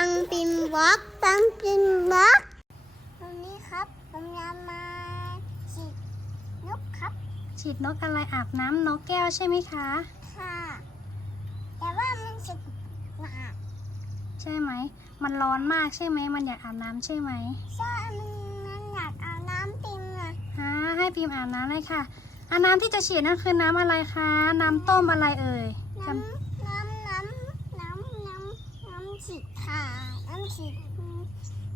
ปังปิมบล็อกปังปิมบล็อกวันนี้ครับผมจะมาฉีดนกครับ ฉีดนกอะไรอาบน้ำนกแก้วใช่ไหมคะ ค่ะ แต่ว่ามันจะหนักใช่ไหม มันร้อนมากใช่ไหม มันอยากอาบน้ำใช่ไหมใช่มันมันอยากเอาน้ำปิมอะฮะให้พิมพ์อาบน้ำเลยค่ะอาน้ำที่จะฉีดนั่นคือน้ำอะไรคะ น้ำต้มอะไรเอ่ยน้ำน้ำน้ำน้ำน้ำน้ำฉีด ค่ะ น้ำฉีด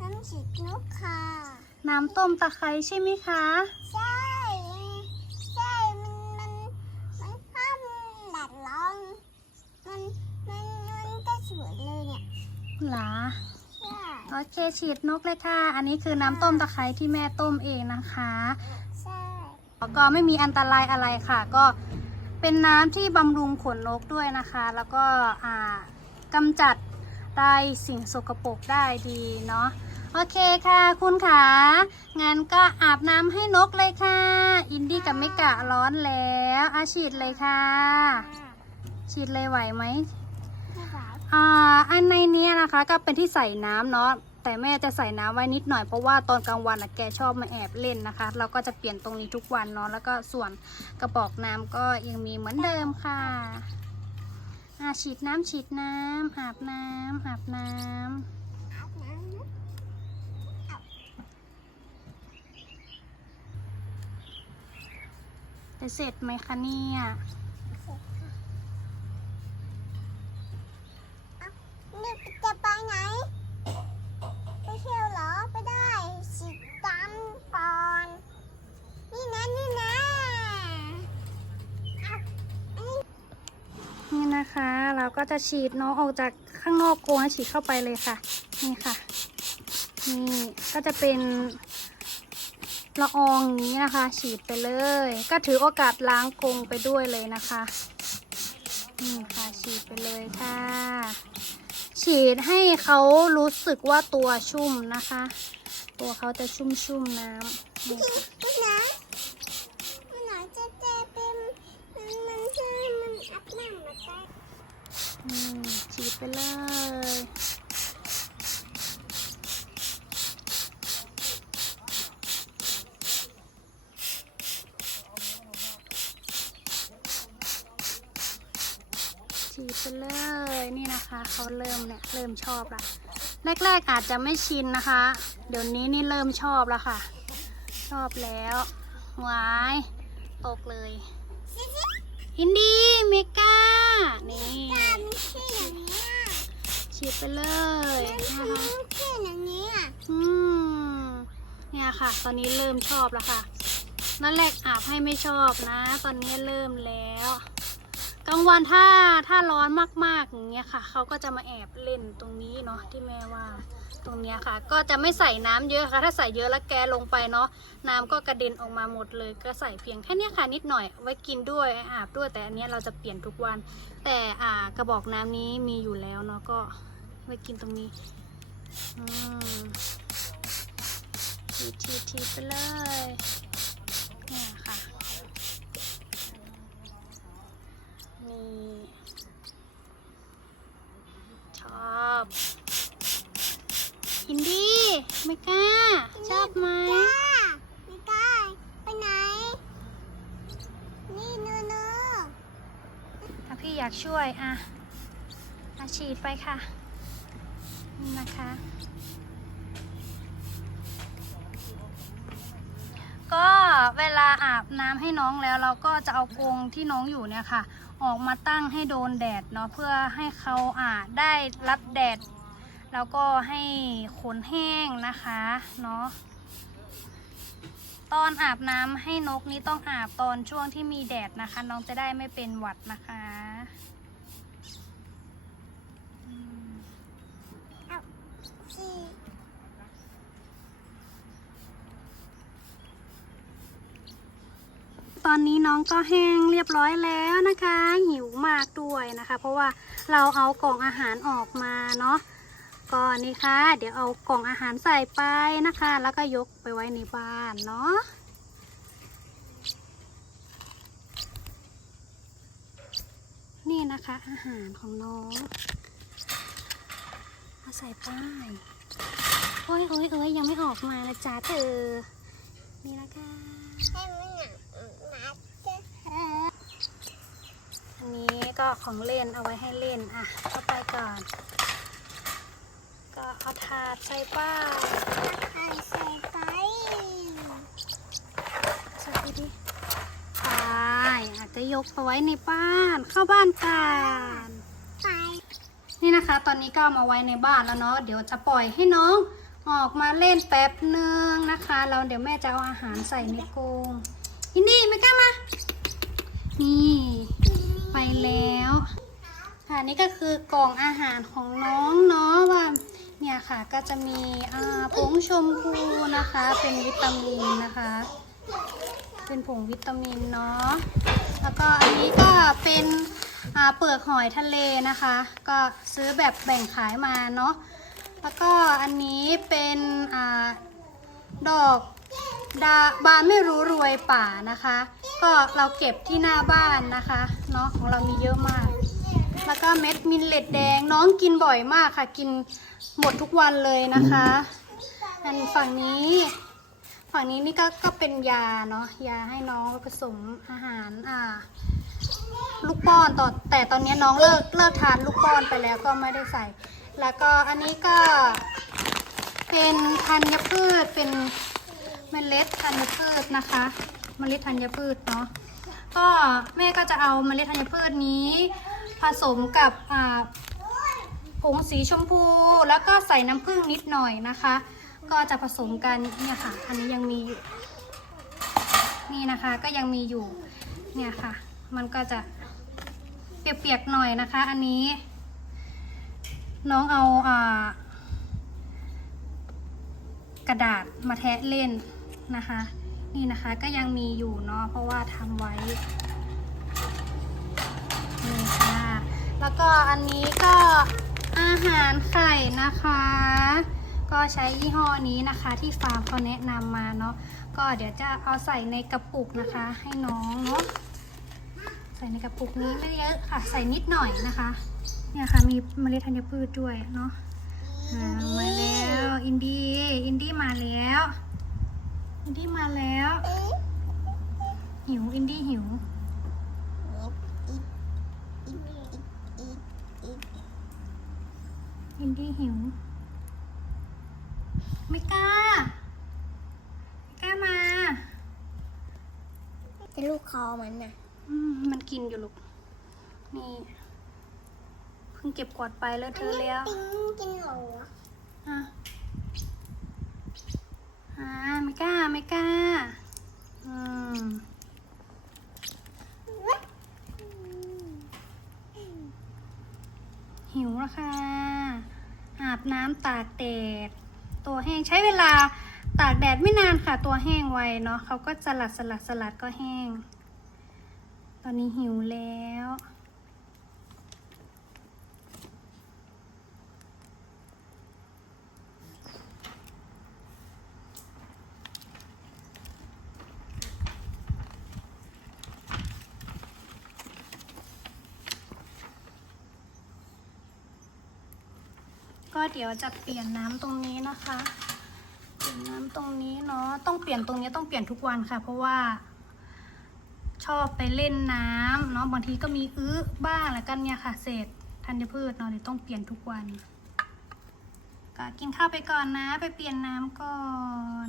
น้ำฉีดนกค่ะ น้ำต้มตะไคร้ใช่ไหมคะ ใช่ ใช่ มันมันมันห้ามแดดร้อนมันมันมันก็สวยเลยเนี่ยหรอใช่โอเคฉีดนกเลยค่ะ อันนี้คือน้ำต้มตะไคร้ที่แม่ต้มเองนะคะใช่แล้วก็ไม่มีอันตรายอะไรค่ะ ก็เป็นน้ำที่บำรุงขนนกด้วยนะคะ แล้วก็อ่ากำจัด ได้สิ่งสกปรกได้ดีเนาะโอเคค่ะคุณขางั้นก็อาบน้ำให้นกเลยค่ะ อินดี้กับเมกะร้อนแล้วอาฉีดเลยค่ะ ฉีดเลยไหวไหมไม่ไหวอ่าอันในเนี้ยนะคะก็เป็นที่ใส่น้ำเนาะแต่แม่จะใส่น้ำไว้นิดหน่อยเพราะว่าตอนกลางวันอะแกชอบมาแอบเล่นนะคะ เราก็จะเปลี่ยนตรงนี้ทุกวันเนาะแล้วก็ส่วนกระบอกน้ำก็ยังมีเหมือนเดิมค่ะอ่า ฉีดน้ำฉีดน้ำอาบน้ำอาบน้ำจะเสร็จไหมคะเนี่ย นี่จะไปไหน ไปเที่ยวเหรอ ไปได้ฉีดตามก่อน นี่นะนี่นะอะอันนี้ นี่นะคะ เราก็จะฉีดน้องออกจากข้างนอกกรงแล้ฉีดเข้าไปเลยค่ะ นี่ค่ะ นี่ก็จะเป็นละอองอย่างนี้นะคะ ฉีดไปเลย ก็ถือโอกาสล้างกรงไปด้วยเลยนะคะนี่ค่ะฉีดไปเลยค่ะ ฉีดให้เขารู้สึกว่าตัวชุ่มนะคะ ตัวเขาจะชุ่มๆน้ำนี่ค่ะ นี่นะมันหน่อยจะเจ็บเป็นมันมันจะมันอัพน้ำมาได้ อืม ฉีดไปเลย ฉีดไปเลย นี่นะคะเขาเริ่มเนี่ยเริ่มชอบละแรกๆอาจจะไม่ชินนะคะ เดี๋ยวนี้นี่เริ่มชอบแล้วค่ะ ชอบแล้ววายตกเลยซิซิอินดี้เมกานี่ ไปเลยมันนะคะที่อย่างนี้อะอืมเนี่ยค่ะ ตอนนี้เริ่มชอบแล้วค่ะนั่นแรกอาบให้ไม่ชอบนะ ตอนนี้เริ่มแล้วกลางวันถ้าถ้าร้อนมากๆอย่างเงี้ยค่ะเขาก็จะมาแอบเล่นตรงนี้เนาะที่แม่ว่า ตรงเนี้ยค่ะ ก็จะไม่ใส่น้ำเยอะค่ะ ถ้าใส่เยอะแล้วแกลงไปเนาะน้ำก็กระเด็นออกมาหมดเลย ก็ใส่เพียงแค่เนี้ยค่ะนิดหน่อยไว้กินด้วยอาบด้วยแต่อันเนี้ยเราจะเปลี่ยนทุกวัน แต่อ่ากระบอกน้ำนี้มีอยู่แล้วเนาะก็ ไว้กินตรงนี้อืมทีทีทีไปเลยเนี่ยค่ะ นี่ชอบอินดี้ไม่กล้า ชอบไหมจ้าไม่ได้ไปไหน นี่เนื้อเนื้อถ้าพี่อยากช่วยอะอาฉีดไปค่ะ นะคะ ก็เวลาอาบน้ำให้น้องแล้วเราก็จะเอากรงที่น้องอยู่เนี่ยค่ะ ออกมาตั้งให้โดนแดดเนาะเพื่อให้เขาอ่าได้รับแดด แล้วก็ให้ขนแห้งนะคะเนาะตอนอาบน้ำให้นกนี้ต้องอาบตอนช่วงที่มีแดดนะคะ น้องจะได้ไม่เป็นหวัดนะคะอืม สี่ ต อนนี้น้องก็แห้งเรียบร้อยแล้วนะคะ หิวมากด้วยนะคะ เพราะว่าเราเอากล่องอาหารออกมาเนาะก็นี่ค่ะ เดี๋ยวเอากล่องอาหารใส่ไปนะคะ แล้วก็ยกไปไว้ในบ้านเนาะนี่นะคะอาหารของน้องเอาใส่ป้ายโอ้ยโอ้ยโอ้ยยังไม่ออกมานะจ๊ะเธอนี่ละค่ะ ให้มันหนักหนักจะเออ อันนี้ก็ของเล่นเอาไว้ให้เล่นอะเข้าไปก่อน ก็เอาถาดใส่ป้ายใส่ใส่ไปใส่ไปดิไปอาจจะยกเอาไว้ในบ้านเข้าบ้านกันไปนี่นะคะ ตอนนี้ก็เอามาไว้ในบ้านแล้วเนาะเดี๋ยวจะปล่อยให้น้องออกมาเล่นแป๊บหนึ่งนะคะแล้วเดี๋ยวแม่จะเอาอาหารใส่ในกรงอินดี้ไม่กล้ามานี่ ไปแล้ว ค่ะนี่ก็คือกล่องอาหารของน้องเนาะว่าเนี่ยค่ะก็จะมีผงชมพูนะคะ เป็นวิตามินนะคะ เป็นผงวิตามินเนาะแล้วก็อันนี้ก็เป็นเปลือกหอยทะเลนะคะ ก็ซื้อแบบแบ่งขายมาเนาะแล้วก็อันนี้เป็นอดอก ดาบานไม่รู้รวยป่านะคะ ก็เราเก็บที่หน้าบ้านนะคะเนาะของเรามีเยอะมาก แล้วก็เม็ดมิลเลตแดงน้องกินบ่อยมากค่ะ กินหมดทุกวันเลยนะคะอันฝั่งนี้ ฝั่งนี้นี่ก็ก็เป็นยาเนาะยาให้น้องผสมอาหารอ่า ลูกป้อนตอนแต่ตอนนี้น้องเลิกเลิกทานลูกป้อนไปแล้วก็ไม่ได้ใส่ แล้วก็อันนี้ก็เป็นธัญพืชเป็น เมล็ดธัญพืชนะคะ เมล็ดธัญพืชเนาะก็แม่ก็จะเอาเมล็ดธัญพืชนี้ผสมกับผงสีชมพู แล้วก็ใส่น้ำผึ้งนิดหน่อยนะคะ ก็จะผสมกันเนี่ยค่ะอันนี้ยังมีอยู่นี่นะคะก็ยังมีอยู่เนี่ยค่ะ มันก็จะเปียกๆหน่อยนะคะ อันนี้ น้องเอาอ่ากระดาษมาแทะเล่น นะคะ นี่นะคะก็ยังมีอยู่เนาะเพราะว่าทำไว้นี่ค่ะแล้วก็อันนี้ก็อาหารไข่นะคะ ก็ใช้ยี่ห้อนี้นะคะที่ฟาร์มเขาแนะนำมาเนาะก็เดี๋ยวจะเอาใส่ในกระปุกนะคะ ให้น้องเนาะใส่ในกระปุกนี้ไม่เยอะค่ะ ใส่นิดหน่อยนะคะ เนี่ยค่ะมีเมล็ดธัญพืชด้วยเนาะมาแล้วอินดี้อินดี้มาแล้ว อินดี้มาแล้ว หิว อินดี้หิว อินดี้หิว ไม่กล้า ไม่กล้ามาเป็นลูกคอมันน่ะอืมมันกินอยู่ลูก นี่ เพิ่งเก็บกวาดไปแล้วเธอแล้ว ปิ้งกินเหรอ อะ อ่าไม่กล้าไม่กล้า อืมหิวแล้วค่ะ อาบน้ำตากแดด ตัวแห้งใช้เวลาตากแดดไม่นานค่ะ ตัวแห้งไวเนาะเขาก็สลัดสลัดสลัดก็แห้ง ตอนนี้หิวแล้ว เดี๋ยวจะเปลี่ยนน้ำตรงนี้นะคะ เปลี่ยนน้ำตรงนี้เนาะต้องเปลี่ยนตรงนี้ต้องเปลี่ยนทุกวันค่ะ เพราะว่า ชอบไปเล่นน้ำเนาะบางทีก็มีอื้อบ้างแล้วกันเนี่ยค่ะ เศษธัญพืชเนาะเดี๋ยวต้องเปลี่ยนทุกวันก็กินข้าวไปก่อนนะ ไปเปลี่ยนน้ำก่อน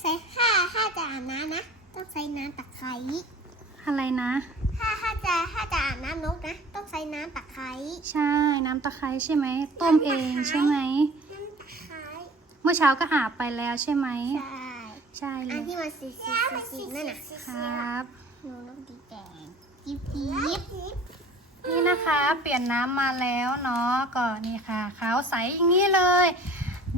ใส่ข้าข้าจะอาบน้ำนะ ต้องใส่น้ำตะไคร้อะไรนะ ถ้าถ้าจะถ้าจะอาบน้ำนกนะต้องใส่น้ำตะไคร้ใช่ น้ำตะไคร้ใช่ไหม ต้มเองใช่ไหม น้ำตะไคร้เมื่อเช้าก็อาบไปแล้วใช่ไหม ใช่ใช่เลอันยที่มันสีสีสีสีนั่นน่ะครับ หนูนกดีแดงยิบยิบนี่นะคะ เปลี่ยนน้ำมาแล้วเนาะก็นี่ค่ะขาวใสอย่างนี้เลย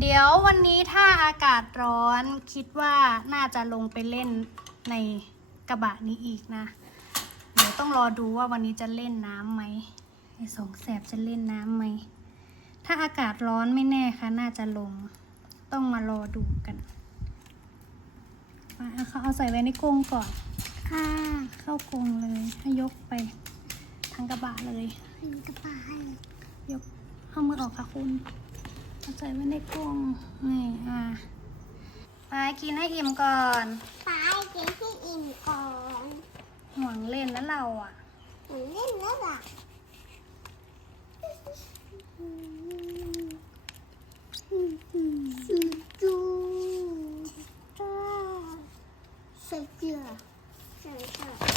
เดี๋ยววันนี้ถ้าอากาศร้อนคิดว่าน่าจะลงไปเล่นในกระบะนี้อีกนะเดี๋ ยวต้องรอดูว่าวันนี้จะเล่นน้ำไหมไอ้สองแสบจะเล่นน้ำไหม ถ้าอากาศร้อนไม่แน่ค่ะ น่าจะลง ต้องมารอดูกันมาเอาเขาเอาใส่ไว้ในกรงก่อน ค่ะ เข้ากรงเลย ให้ยกไปทางกระบะเลยให้มันกระป๋าให้ยกเอามือออกค่ะคุณเเอาใส่ไว้ในกล่องนี่อะไปกินให้อิ่มก่อนไปกินให้อิ่มก่อน หวังเล่นแล้วเราอะ หันเล่นแล้วล่ะจูจูจ้าเสือเสือเสือ